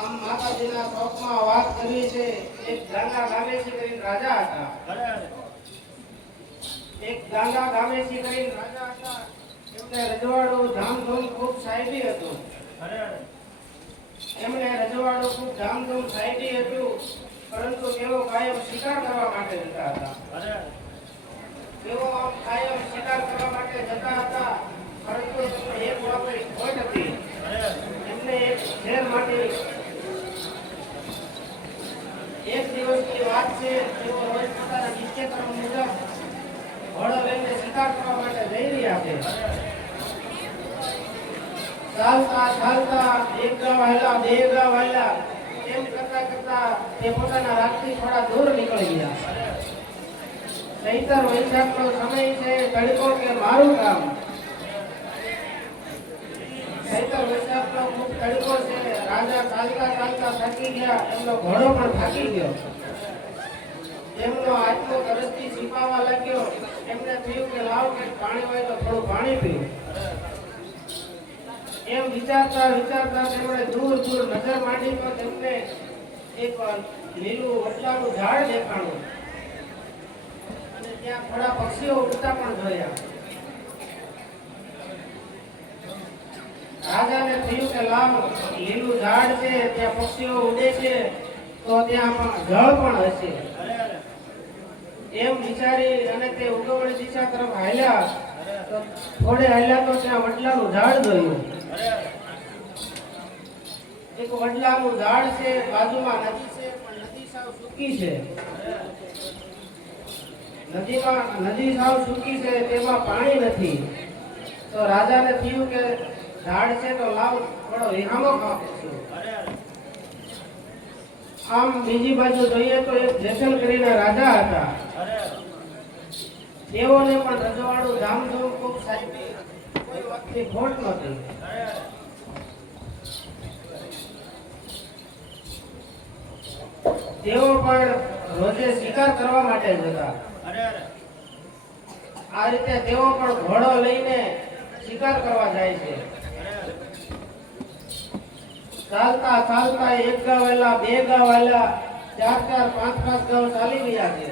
આમ માતાજીના શ્લોકમાં વાત કરવી છે, એક ગાંગા ગામેશી કરીને રાજા હતા. એક ગાંગા ગામેજી કરીને રાજા હતા. એમને રજવાડો ધામધૂમ ખૂબ સાહેબી હતું. એમને રજવાડો ખૂબ ધામધૂમ સાહેબી હતું, પરંતુ તેઓ કાયમ શિકાર કરવા માટે જતા હતા. તેઓ કાયમ શિકાર કરવા માટે જતા હતા, પરંતુ એક વાપરી ખોટ હતી એમને એક ઝેર માટે એક દિવસની વાત છે તેઓ પોતાના નિત્યક્રમ મુજબ લઈને શિકાર કરવા માટે જઈ રહ્યા છે ચાલતા ચાલતા, એક ગામ આવેલા બે ગામ આવેલા તેમ કરતા કરતા તે પોતાના રાતથી થોડા દૂર નીકળી ગયા. નહીતર વૈશાખનો સમય છે, તડકો કે મારું કામ ચૈતર વૈશાખનો ખૂબ છે રાજા ચાલતા ચાલતા થાકી ગયા એમનો ઘોડો પણ થાકી ગયો એમનો આત્મો તરસથી છીપાવા લાગ્યો એમને થયું કે લાવ કે પાણી હોય તો થોડું પાણી પીવું એમ વિચારતા વિચારતા તેમણે દૂર દૂર નજર માંડી તો તેમને એક લીલું વટલાનું ઝાડ દેખાણું અને ત્યાં થોડા પક્ષીઓ ઉડતા પણ જોયા. રાજાને થયું કે લાવ લીલું ઝાડ છે, ત્યાં પક્ષીઓ ઉડે છે, તો ત્યાં જળ પણ હશે. એમ વિચારી અને તે ઉગવણી દિશા તરફ હાલ્યા. તો થોડે હાલ્યા તો ત્યાં વડલાનું ઝાડ જોયું એક વડલાનું ઝાડ છે, બાજુમાં નદી છે, પણ નદી સાવ સૂકી છે. નદીમાં નદી સાવ સૂકી છે, તેમાં પાણી નથી. તો રાજાને થયું કે ઝાડ છે તો લાવ થોડો વિહામો કાપું આમ બીજી બાજુ જોઈએ તો એક જેસલ કરીને રાજા હતા. તેઓને પણ રજવાડું ધામધૂમ ખૂબ સાચી. કોઈ વાતની ખોટ નહોતી તેઓ પણ રોજે શિકાર કરવા માટે જતા આ રીતે તેઓ પણ ઘોડો લઈને શિકાર કરવા જાય છે. ચાલતા ચાલતા એક ગાવ આવેલા બે ગાવ આવેલા ચાર ચાર, પાંચ પાંચ ગાવ ચાલી ગયા છે.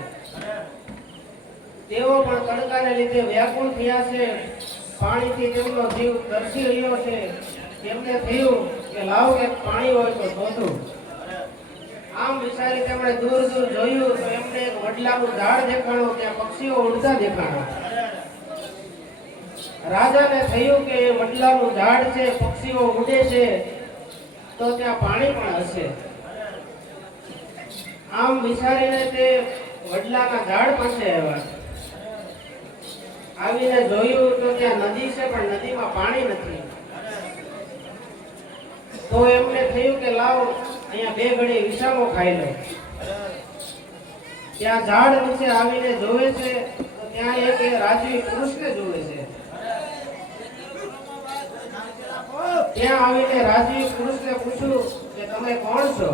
તેઓ પણ તડકાને લીધે વ્યાકુળ થયા છે. પાણીથી તેમનો જીવ તરસી રહ્યો છે. તેમને થયું કે લાવ કે પાણી હોય તો શોધું. આમ વિચારી તેમણે દૂર દૂર જોયું તો એમને એક વડલાનું ઝાડ દેખાણું ત્યાં પક્ષીઓ ઉડતા દેખાણા. રાજાને થયું કે વડલાનું ઝાડ છે, પક્ષીઓ ઉડે છે. તો ત્યાં પાણી પણ હશે. આમ વિચારીને તે વડલાના ઝાડ પાસે આવ્યા. આવીને જોયું તો ત્યાં નદી છે, પણ નદીમાં પાણી નથી. તો એમને થયું કે લાવ, અહીંયા બે ઘડી વિસામો ખાઈ લો. ત્યાં ઝાડ નીચે આવીને જોવે છે, તો ત્યાં એક રાજવી પુરુષને જોવે છે. ત્યાં આવીને રાજી પુરુષને પૂછ્યું કે તમે કોણ છો?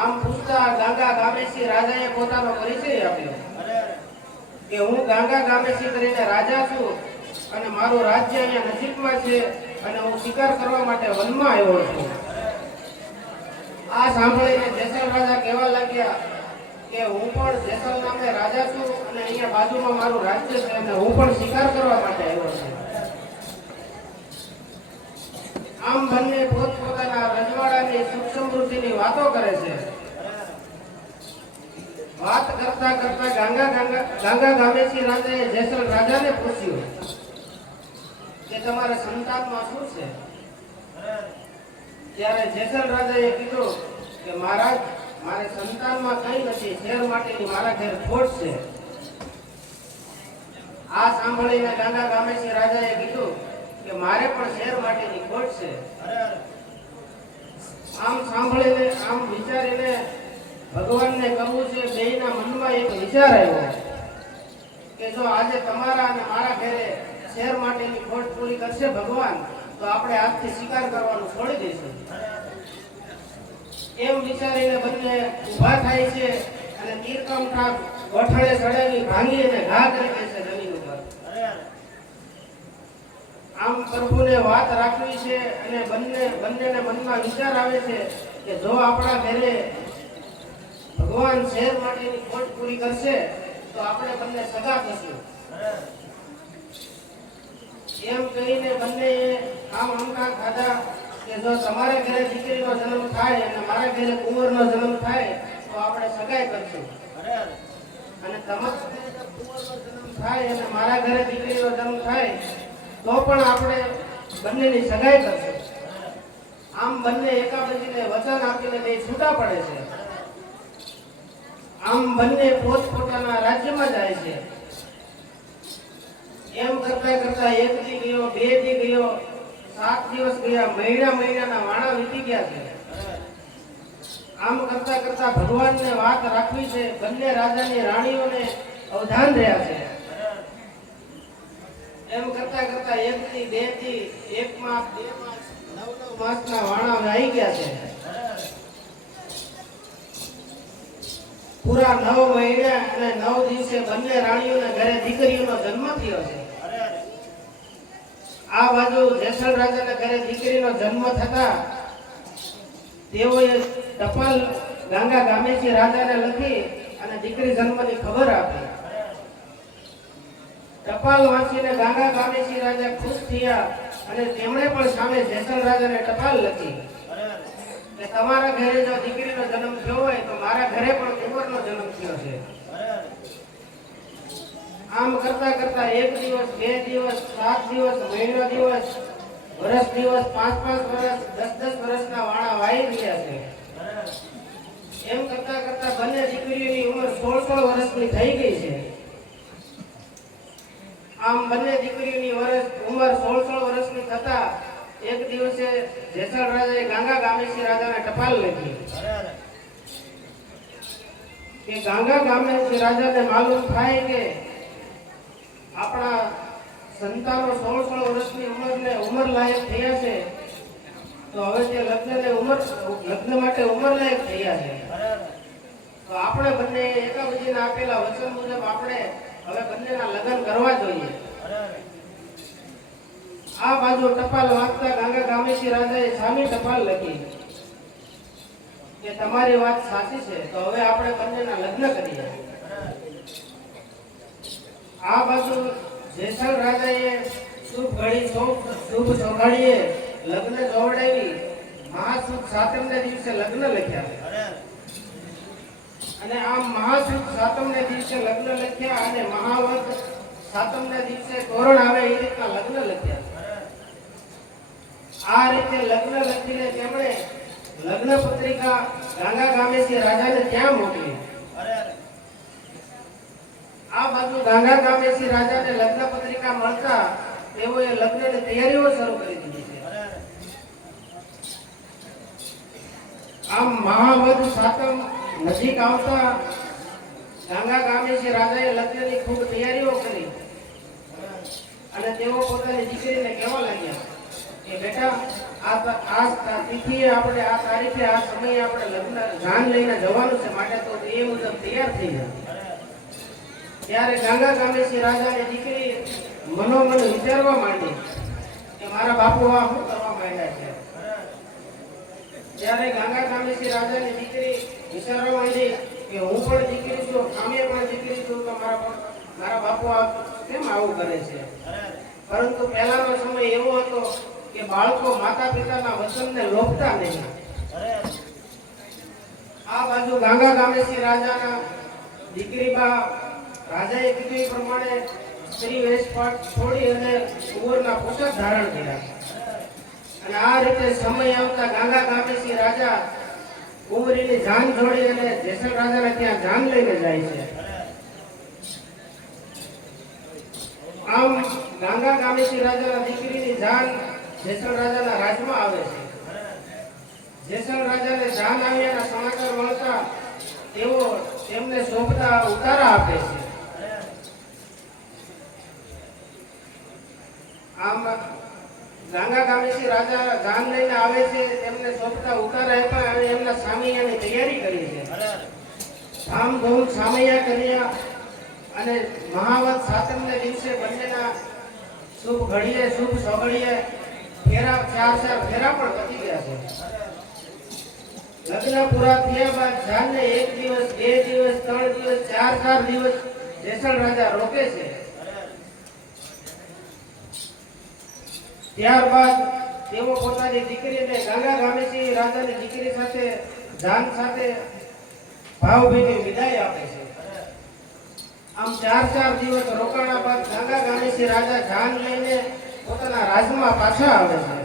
આમ પૂછતા ગાંગા ગામેશી રાજાએ પોતાનો પરિચય આપ્યો કે હું ગાંગા ગામેશી કરીને રાજા છું અને મારું રાજ્ય અહીંયા નજીકમાં છે અને હું શિકાર કરવા માટે વનમાં આવ્યો છું. આ સાંભળીને જેસલ રાજા કહેવા લાગ્યા કે હું પણ જેસલ નામે રાજા છું અને અહીંયા બાજુમાં મારું રાજ્ય છે અને હું પણ શિકાર કરવા માટે આવ્યો છું. આમ બંને પોતપોતાના રજવાડાની સુખ સમૃદ્ધિની વાતો કરે છે. વાત કરતા કરતા ગાંગા ગાંગા ગાંગા ગામેશી રાજાએ જેસલ રાજાને પૂછ્યું કે તમારા સંતાનમાં શું છે? ત્યારે જેસલ રાજાએ કીધું કે મહારાજ, મારે સંતાનમાં કંઈ નથી, શેર માટેની મારા ઘેર ખોટ છે. આ સાંભળીને ગાંગા ગામેશી રાજાએ કીધું કે મારે પણ શેર માટેની ખોટ છે. આમ સાંભળીને, આમ વિચારીને ભગવાનને કહું છે બેયના મનમાં એક વિચાર આવ્યો કે જો આજે તમારા અને મારા ઘરે શેર માટેની ખોટ પૂરી કરશે ભગવાન, તો આપણે આજથી શિકાર કરવાનું છોડી દઈશું. એમ વિચારીને બંને ઊભા થાય છે અને તીરકમ ઠાક ગોઠણે ચડાવી ભાંગી અને ઘા કરી દે છે જમીન ઉપર. આમ પ્રભુને વાત રાખવી છે અને બંને બંનેને મનમાં વિચાર આવે છે કે જો આપણા ઘરે ભગવાન શહેર માટેની ખોટ પૂરી કરશે, તો આપણે બંને સગા થશું. એમ કહીને બંને આમ અમકા ખાધા કે જો તમારા ઘરે દીકરીનો જન્મ થાય અને મારા ઘરે કુંવરનો જન્મ થાય, તો આપણે સગાઈ કરશું. અને તમારા ઘરે કુંવરનો જન્મ થાય અને મારા ઘરે દીકરીનો જન્મ થાય તો પણ આપણે બંનેની સગાઈ થશે આમ બંને એકાબીજીને વચન આપીને બે છૂટા પડે છે. આમ બંને પોતપોતાના રાજ્યમાં જાય છે. એમ કરતા કરતા એક દી ગયો બે દી ગયો સાત દિવસ ગયા, મહિના મહિનાના વાણા વીતી ગયા છે. આમ કરતા કરતા ભગવાનને વાત રાખવી છે. બંને રાજાની રાણીઓને અવધાન રહ્યા છે. એમ કરતા કરતા એક થી બેથી એક માસ બે માસ નવ નવ માસના વાણા આવી ગયા છે. પૂરા નવ મહિના અને નવ દિવસે બંને રાણીઓના ઘરે દીકરીઓનો જન્મ થયો છે. આ બાજુ જેસલ રાજાના ઘરે દીકરીનો જન્મ થતા તેઓએ ટપાલ ગાંગા ગામેથી રાજાને લખી અને દીકરી જન્મની ખબર આપી. ટપાલ વાંચીને ગાંગા ગામેથી રાજા ખુશ થયા અને તેમણે પણ સામે જેસલ રાજાને ટપાલ લખી. કે તમારા ઘરે જો દીકરીનો જન્મ થયો હોય તો મારા ઘરે પણ કુંવરનો જન્મ થયો છે. આમ કરતા કરતા એક દિવસ, બે દિવસ, સાત દિવસ, મહિનો દિવસ વર્ષ દિવસ, પાંચ પાંચ વર્ષ દસ દસ વર્ષના વાણા વાઈ રહ્યા છે. એમ કરતા કરતા બંને દીકરીઓની ઉંમર સોળ સોળ વર્ષની થઈ ગઈ છે. આમ બંને દીકરીઓની વર્ષ ઉંમર સોળ સોળ વર્ષની થતા એક દિવસે જેસલ રાજાએ ગાંગા ગામેશી રાજાને ટપાલ લખી. કે ગાંગા ગામેશી રાજાને માલુમ થાય કે આપણા સંતાનો સોળ સોળ વર્ષની ઉંમરને ઉંમર લાયક થયા છે, તો હવે તે લગ્નને ઉંમર, લગ્ન માટે ઉંમર લાયક થયા છે. તો આપણે બંને એકાબીજીને આપેલા વચન મુજબ આપણે લગ્ન કરવા આ બાજુ ટપાલ વાંચતા ગાંગા ગામેથી રાજાએ સામે ટપાલ લખી. કે તમારી વાત સાચી છે, તો હવે આપણે બંનેના લગ્ન કરીએ. આ બાજુ જેસલ રાજાએ શુભ ઘડી શુભ સોઘાડીએ લગ્ન જોવડાવી મહાસુખ સાતમને દિવસે લગ્ન લખ્યા. અને આમ મહાસુદ સાતમને દિવસે લગ્ન લખ્યા અને મહાવત સાતમને દિવસે તોરણ આવે એ રીતના લગ્ન લખ્યા. આ રીતે લગ્ન લખીને તેમણે લગ્ન પત્રિકા ગાંગા ગામેથી રાજાને ત્યાં મોકલી. આ બાજુ ગાંગા ગામેથી રાજાને લગ્ન પત્રિકા મળતા, તેઓએ લગ્નની તૈયારીઓ શરૂ કરી દીધી છે. આમ મહાવદ સાતમ નજીક આવતા ગાંગા ગામેથી રાજાએ લગ્નની ખૂબ તૈયારીઓ કરી અને તેઓ પોતાની દીકરીને કહેવા લાગ્યા કે, બેટા, આ ત- આ ત- તિથિએ આપણે આ તારીખે, આ સમયે આપણે લગ્ન જાન લઈને જવાનું છે માટે તો એ મુજબ તૈયાર થઈ જાય ત્યારે ગાંગા ગામેથી રાજાની દીકરી મનોમન વિચારવા માંડી કે, મારા બાપુ આ શું કરવા માંડ્યા છે? ત્યારે ગાંગા ગામેથી રાજાની દીકરી આ બાજુ ગાંગા ગામેથી રાજાના દીકરી બા રાજાએ કીધું એ પ્રમાણે સ્ત્રી વેશપાટ છોડી અને કુંવરના પોશાક ધારણ કર્યા. અને આ રીતે સમય આવતા ગાંગા ગામેથી રાજા કુંવરીની જાન જોડી અને જેસલ રાજાને ત્યાં જાન લઈને જાય છે. આમ ગાંગા ગામેથી રાજાના દીકરીની જાન જેસલ રાજાના રાજમાં આવે છે. જેસલ રાજાને જાન આવ્યાના સમાચાર મળતા તેઓ તેમને સોંપતા ઉતારા આપે છે. આમ ગાંગા ગામેથી રાજા જાન લઈને આવે છે, તેમને સોંપતા ઉતારા આપ્યા અને એમના સામૈયાની તૈયારી કરી છે. ધામધૂમ સામૈયા કર્યા અને મહાવત સાતમને દિવસે બંનેના શુભ ઘડીએ, શુભ સગડીએ ફેરા ચાર ચાર ફેરા પણ પતી ગયા છે. લગ્ન પૂરા થયા બાદ જાનને એક દિવસ, બે દિવસ, ત્રણ દિવસ, ચાર ચાર દિવસ જેસલ રાજા રોકે છે. ત્યારબાદ તેઓ પોતાની દીકરીને ગંગા ગામેથી રાજાની દીકરી સાથે જાન સાથે ભાવભીની વિદાય આપે છે. આમ ચાર ચાર દિવસ રોકાણા બાદ ગંગા ગામેથી રાજા જાન લઈને પોતાના રાજમાં પાછા આવે છે.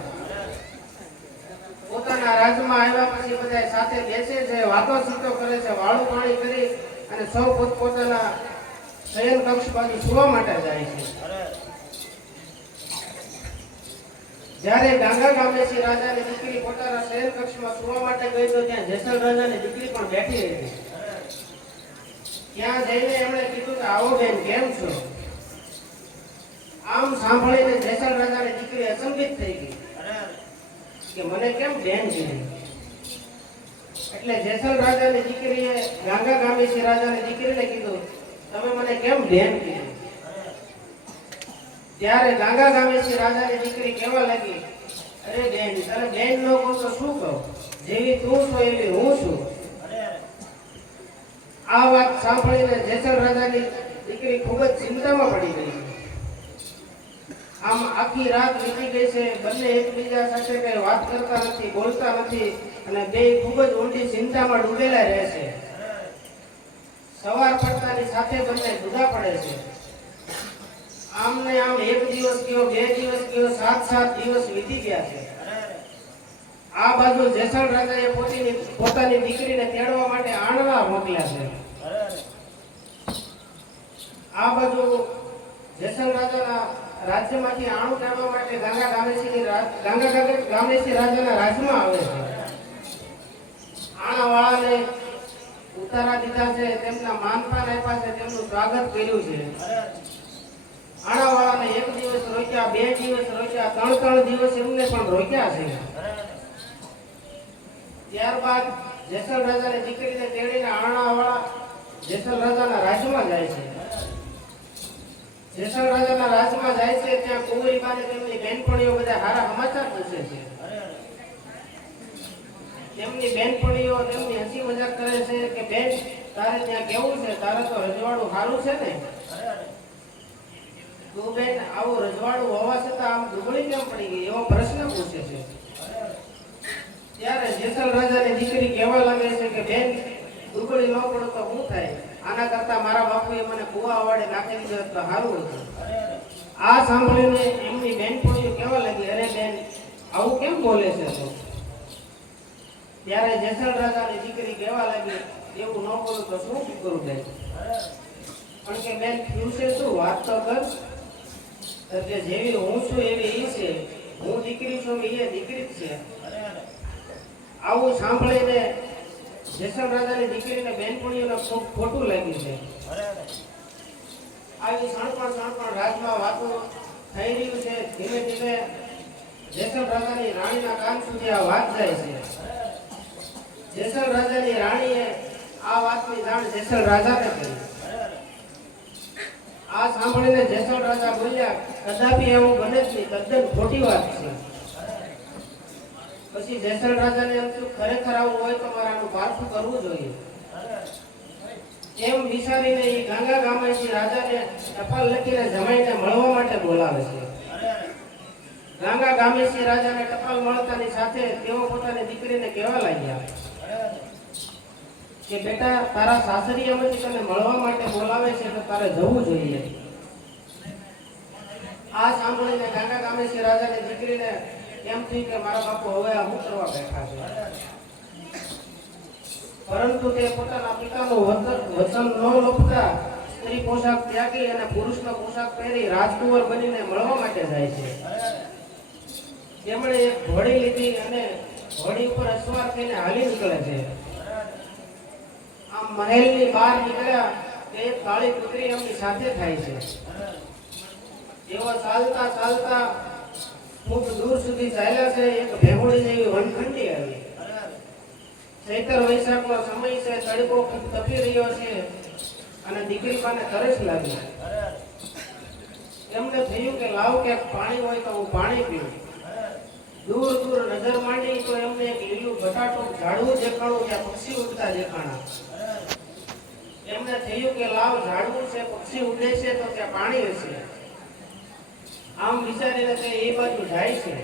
પોતાના રાજમાં આવ્યા પછી બધા સાથે બેસે છે વાતો ચીતો કરે છે, વાળું પાણી કરી અને સૌ પોતપોતાના શયન કક્ષ બાજુ સુવા માટે જાય છે. જ્યારે ગાંગા ગામેથી રાજાની દીકરી પોતાના શહેર કક્ષમાં સુવા માટે ગઈ તો ત્યાં જેસલ રાજાની દીકરી પણ બેઠી હતી ત્યાં જઈને એમણે કીધું કે, આવો બેન, કેમ છો? આમ સાંભળીને જેસલ રાજાની દીકરી અચંબિત થઈ ગઈ. કે, મને કેમ બેન કીધી એટલે જેસલ રાજાની દીકરીએ ગાંગા ગામે ગામેથી રાજાની દીકરીને કીધું, તમે મને કેમ બેન કીધું ત્યારે ગાંગા ગામેથી રાજાની દીકરી કહેવા લાગી, અરે બેન અરે બેન નો કહું તો શું કહું? જેવી તું છો એવી હું છું. આ વાત સાંભળીને જેસલ રાજાની દીકરી ખૂબ જ ચિંતામાં પડી ગઈ. આમ આખી રાત વીતી ગઈ છે, બંને એકબીજા સાથે કઈ વાત કરતા નથી, બોલતા નથી, અને બે ખૂબ જ ઊંડી ચિંતામાં ડૂબેલા રહે છે. સવાર પડતાની સાથે બંને જુદા પડે છે. આમ ને આમ એક દિવસ કયો, બે દિવસ કયો, સાત સાત દિવસ વીતી ગયા છે. આ બાજુ જેસલ રાજાએ પોતાની પોતાની દીકરીને તેડવા માટે આણવા મોકલ્યા છે. આ બાજુ જેસલ રાજાના રાજ્યમાંથી આણું કાઢવા માટે ગાંગા ગામેશી ગાંગા ગામેશી રાજાના રાજમાં આવે છે. આણાવાળાને ઉતારા દીધા છે, તેમના માનપાન આપ્યા છે, તેમનું સ્વાગત કર્યું છે. આણાવાળાને એક દિવસ રોક્યા, બે દિવસ રોક્યા, ત્રણ ત્રણ દિવસ એમને પણ રોક્યા છે. ત્યારબાદ જેસલ રાજાની દીકરીને તેડીને આણાવાળા જેસલ રાજાના રાજમાં જાય છે. જેસલ રાજાના રાજમાં જાય છે, ત્યાં કુંવરીબાને તેમની બેનપણીઓ બધા હારા સમાચાર પૂછે છે. તેમની બેનપણીઓ તેમની હસી મજાક કરે છે કે, બેન, તારે ત્યાં કેવું છે? તારે તો રજવાડું સારું છે ને? તું બેન આવું રજવાડું હોવા છતાં આમ દુબળી કેમ પડી ગઈ? એવો પ્રશ્ન પૂછે છે. ત્યારે જેસલ રાજાની દીકરી કહેવા લાગે છે કે, બેન, દુબળી ન પડો તો શું થાય? આના કરતા મારા બાપુએ મને કુવા વાડે નાખી દીધો તો સારું હતું. આ સાંભળીને એમની બેનપણીઓ કહેવા લાગી, અરે બેન, આવું કેમ બોલે છે તો? ત્યારે જેસલ રાજાની દીકરી કહેવા લાગી, એવું ન બોલું તો શું કરું બેન પણ કે, બેન છે શું? વાત તો કર. જેવી હું છું એવી એ છે. હું દીકરી છું એ દીકરી જ છે. આવું સાંભળીને જેસલ રાજાની દીકરીને બેનપણીઓને ખૂબ ખોટું લાગ્યું છે. આવી સણપણ સણપણ રાજમાં વાતો થઈ રહ્યું છે. ધીમે ધીમે જેસલ રાજાની રાણીના કાન સુધી આ વાત જાય છે. જેસલ રાજાની રાણીએ આ વાતની જાણ જેસલ રાજાને કરી. આ સાંભળીને જેસલ રાજા બોલ્યા કદાપી એવું બને જ નહીં તદ્દન ખોટી વાત છે. પછી જેસલ રાજાને એમ થયું, ખરેખર આવું હોય તો મારે આનું કરવું જોઈએ. એમ વિચારીને એ ગાંગા ગામેથી રાજાને ટપાલ લખીને જમાઈને મળવા માટે બોલાવે છે. ગાંગા ગામેથી રાજાને ટપાલ મળતાની સાથે તેઓ પોતાની દીકરીને કહેવા લાગ્યા કે, બેટા, તારા સાસરિયામાંથી તને મળવા માટે બોલાવે છે તો તારે જવું જોઈએ. આ સાંભળીને ગાંડા ગામે છે રાજાની દીકરીને એમ થયું કે મારા બાપુ હવે આ હું કરવા બેઠા છે. પરંતુ તે પોતાના પિતાનું વચન ન લોપતા સ્ત્રી પોશાક ત્યાગી અને પુરુષનો પોશાક પહેરી રાજકુંવર બનીને મળવા માટે જાય છે. તેમણે એક ઘોડી લીધી અને ઘોડી ઉપર અસવાર થઈને હાલી નીકળે છે. આમ મહેલની બહાર નીકળ્યા તે એક કાળી કુતરી એમની સાથે થાય છે. એવો ચાલતા ચાલતા ખૂબ દૂર સુધી ચાલ્યા છે, એક ભેગુડી જેવી વનખંડી આવી. ચૈતર વૈશાખનો સમય છે, તડકો ખૂબ તપી રહ્યો છે, અને દીકરી પાને તરસ લાગી. એમને થયું કે લાવ કે પાણી હોય તો હું પાણી પીવું દૂર દૂર નજર માંડી તો એમને એક લીલું બટાટું ઝાડવું દેખાણું ત્યાં પક્ષી ઉડતા દેખાણા. એમને થયું કે લાવ ઝાડવું છે, પક્ષી ઉડે છે, તો ત્યાં પાણી હશે. આમ વિચારીને તે એ બાજુ જાય છે.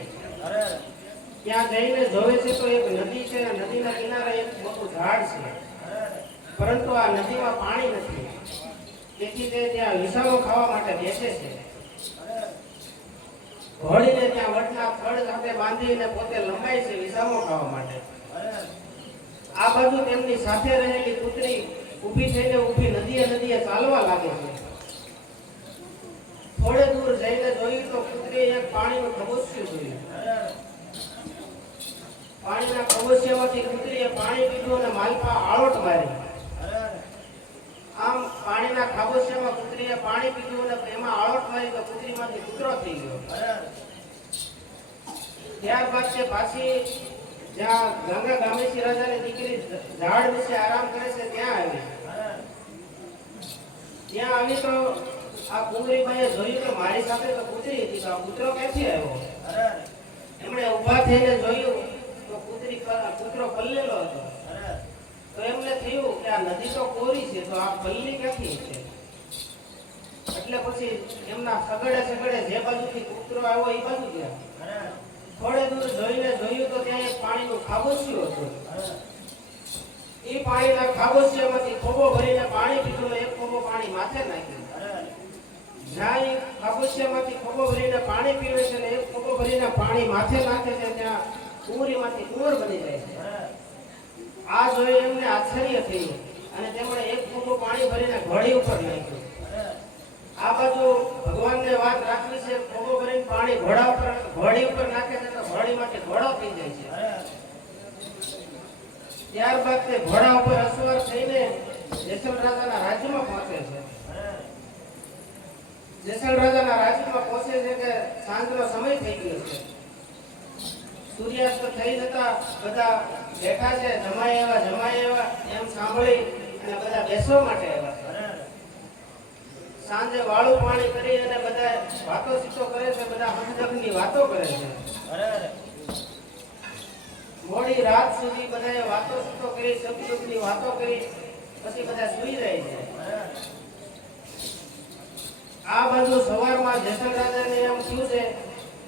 ત્યાં જઈને જોવે છે તો એક નદી છે નદીના કિનારે એક મોટું ઝાડ છે. પરંતુ આ નદીમાં પાણી નથી. તેથી તે ત્યાં વિસામો ખાવા માટે બેસે છે. ઘોડીને ત્યાં વટના થડ સાથે બાંધીને પોતે લંબાય છે વિસામો ખાવા માટે. આ બાજુ તેમની સાથે રહેલી કૂતરી ઊભી થઈને ઊભી નદીએ નદીએ ચાલવા લાગે છે. થોડે દૂર જઈને જોયું તો કૂતરીએ એક પાણીનું ખબોચ્યું જોયું. પાણીના ખબોચિયામાંથી કૂતરીએ પાણી પીધું અને માલપા આળોટ મારી. આમ પાણીના ખાબોચિયામાં કૂતરીએ પાણી પીધું અને એમાં આળોટ મારી તો કૂતરીમાંથી કૂતરો થઈ ગયો. ત્યારબાદ તે પાછી જ્યાં ગંગા ગામેશી રાજાની દીકરી ઝાડ વિશે આરામ કરે છે, ત્યાં આવી. ત્યાં આવી તો આ કુંવરીબાઈએ જોયું કે મારી સાથે તો કૂતરી હતી તો આ કૂતરો ક્યાંથી આવ્યો? એમણે ઊભા થઈને જોયું તો કૂતરી કૂતરો પલ્લેલો હતો. તો એમને થયું કે આ નદી તો કોરી છે તો આ પલ્લી ક્યાંથી છે એટલે પછી એમના સગડે સગડે જે બાજુથી કૂતરો આવ્યો એ બાજુ ગયા. થોડે દૂર જોઈને જોયું તો ત્યાં એક પાણીનું ખાબોચિયું હતું. એ પાણીના ખાબોચિયામાંથી ખોબો ભરીને પાણી પીધું એક ખોબો પાણી માથે નાખ્યું. જ્યાં ખાબોચિયામાંથી ખોબો ભરીને પાણી પીવે છે ને એક ખોબો ભરીને પાણી માથે નાખે છે ત્યાં કુંવરીમાંથી કુંવર બની જાય છે. આ જોઈ એમને આશ્ચર્ય થયું અને તેમણે એક ખોબો પાણી ભરીને ઘોડી ઉપર નાખ્યું. આ બાજુ ભગવાનને વાત રાખવી છે, ખોબો ભરીને પાણી ઘોડા ઉપર, ઘોડી ઉપર નાખે છે તો ઘોડીમાંથી ઘોડો થઈ જાય છે. ત્યારબાદ તે ઘોડા ઉપર અસવાર થઈને જેસલ રાજાના રાજ્યમાં પહોંચે છે. જેસલ રાજાના રાજ્યમાં પહોંચે છે કે સાંજનો સમય થઈ ગયો છે. સૂર્યાસ્ત થઈ જતા બધા બેઠા છે જમાય એવા જમાય એવા એમ સાંભળી અને બધા બેસવા માટે આવ્યા. સાંજે વાળું પાણી કરી અને બધા વાતો સીતો કરે છે, બધા હમજગની વાતો કરે છે. મોડી રાત સુધી બધાએ વાતો સીતો કરી સબયુગની વાતો કરી, પછી બધા સુઈ રહે છે. આ બાજુ સવારમાં જેસલ રાજાને એમ થયું છે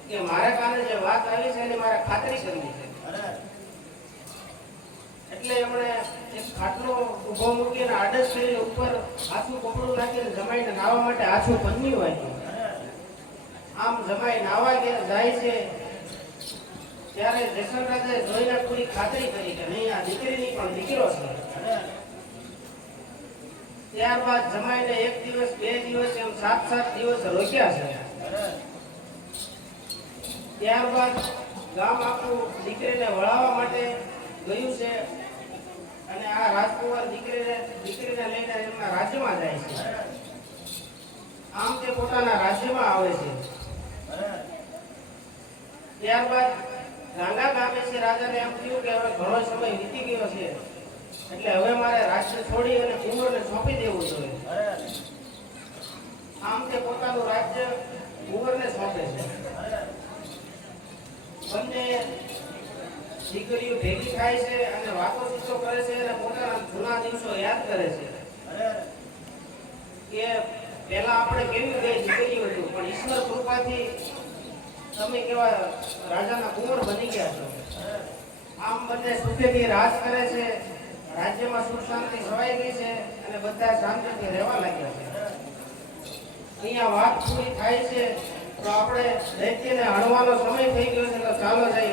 કે મારા કાને જે વાત આવી છે એની મારે ખાતરી કરવી છે. એટલે એમણે એક ખાટલો ઊભો મૂકીને આડસ કરી ઉપર આછું કપડું નાખીને જમાઈને નાવા માટે આછું પન્ની હોય. આમ જમાઈ નાવા ગયા જાય છે, ત્યારે જેસલ રાજાએ જોઈને પૂરી ખાતરી કરી કે નહીં, આ દીકરીની પણ દીકરો છે. ત્યારબાદ જમાઈને એક દિવસ, બે દિવસ, એમ સાત સાત દિવસ રોક્યા છે. ત્યારબાદ ગામ આખું દીકરીને વળાવવા માટે ગયું છે અને આ રાજકુમાર દીકરીને દીકરીને લઈને એમના રાજ્યમાં જાય છે. આમ તે પોતાના રાજ્યમાં આવે છે. ત્યારબાદ ગાંગા ગામે છે, રાજાને એમ થયું કે હવે ઘણો સમય વીતી ગયો છે. એટલે હવે મારે રાષ્ટ્ર છોડી અને કુંવરને સોંપી દેવું જોઈએ. આમ તે પોતાનું રાજ્ય કુંવરને સોંપે છે. બંને દીકરીઓ ભેગી થાય છે અને વાતો ચીતો કરે છે અને પોતાના જૂના દિવસો યાદ કરે છે. કે પહેલા આપણે કેવી બે દીકરીઓ હતું, પણ ઈશ્વર કૃપાથી તમે કેવા રાજાના કુંવર બની ગયા છો. આમ બંને સુખેથી રાજ કરે છે. રાજ્યમાં સુખ શાંતિ છવાઈ ગઈ છે અને બધા શાંતિથી રહેવા લાગ્યા છે. અહીંયા વાત પૂરી થાય છે તો આપણે દૈત્યને હણવાનો સમય થઈ ગયો છે તો ચાલો જઈ